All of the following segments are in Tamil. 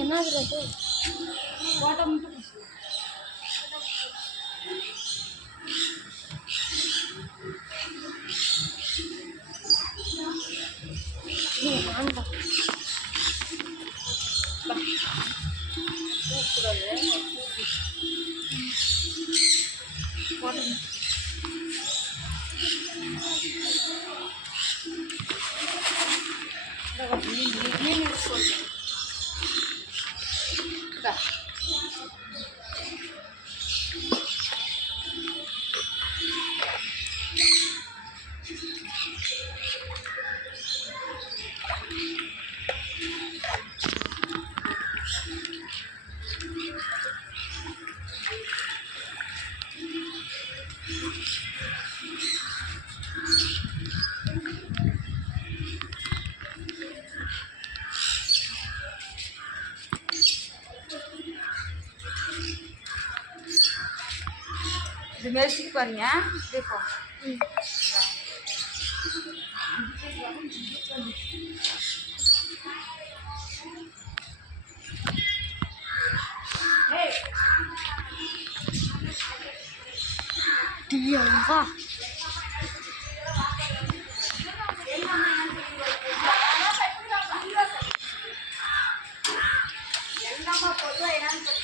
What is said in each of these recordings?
என்னது போட்டோ மட்டும் இது மெரிசிக்கு பாருங்க.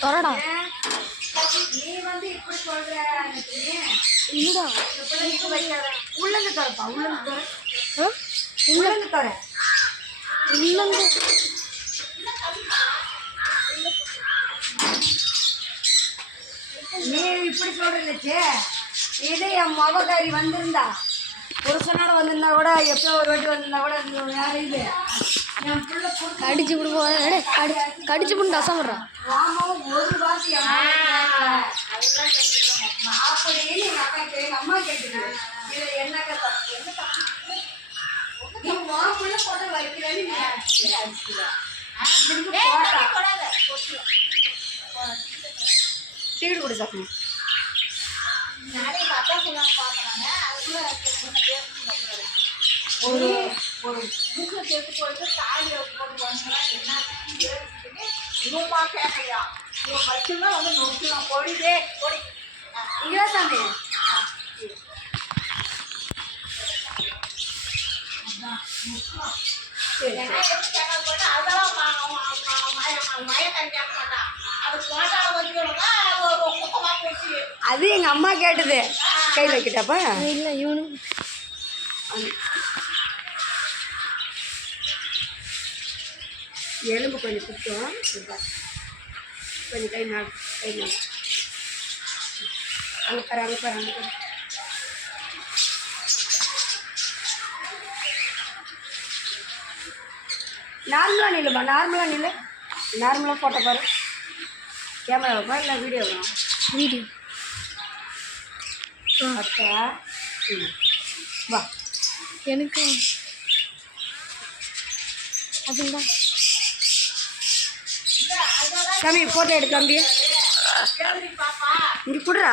தொடடா நீ வந்து இப்படி சொல்ற இல்லடா உள்ளந்து தரப்பா உள்ளந்து தர உள்ளந்து தர உள்ளந்து நீ இப்படி சொல்றீங்க. இது என் மகதாரி வந்திருந்தா புருஷனோட வந்திருந்தா கூட எப்போ ஒரு வாட்டி வந்திருந்தா கூட வேற இது என் பிள்ளை கடிச்சு விடுவோம். கடிச்சு புண்டு அசம்படுறான். ஒரு வாசி அப்படின்னு எங்க அக்கா எங்க அம்மா கேட்டுது. இதுல என்னக்கா தப்பு என்ன தப்பு நீ மாப்பிள்ள போட்டு வைக்கிறேன்னு டிக்கெட் கொடு சாப்பிடு. ஒரு ஒரு புக்கில் சேர்த்து போயிட்டு தாலியை போட்டு என்ன இன்னும்மா கேட்கலையா இவன் வச்சுன்னா வந்து நோக்கலாம் பொடிதே பொடி இங்கே சாமி அது எங்க அம்மா கேட்டது. கையில் வைக்கிட்டாப்பா இல்லை இவனு எலும்பு கொஞ்சம் குத்தும். கொஞ்சம் கை மேலே கை மேலே அங்கே பாரு அங்கே பாரு அங்கே பாரு. நார்மலாக நில்லுமா நார்மலாக நில்லு. நார்மலாக ஃபோட்டோ பாரு. கேமராவை பாரு இல்லை வீடியோவா வீடியோ அக்கா வா எனக்கு அதுதான் தம்பி ஃபோட்டோ எடு தம்பி இங்கே கொடுறா.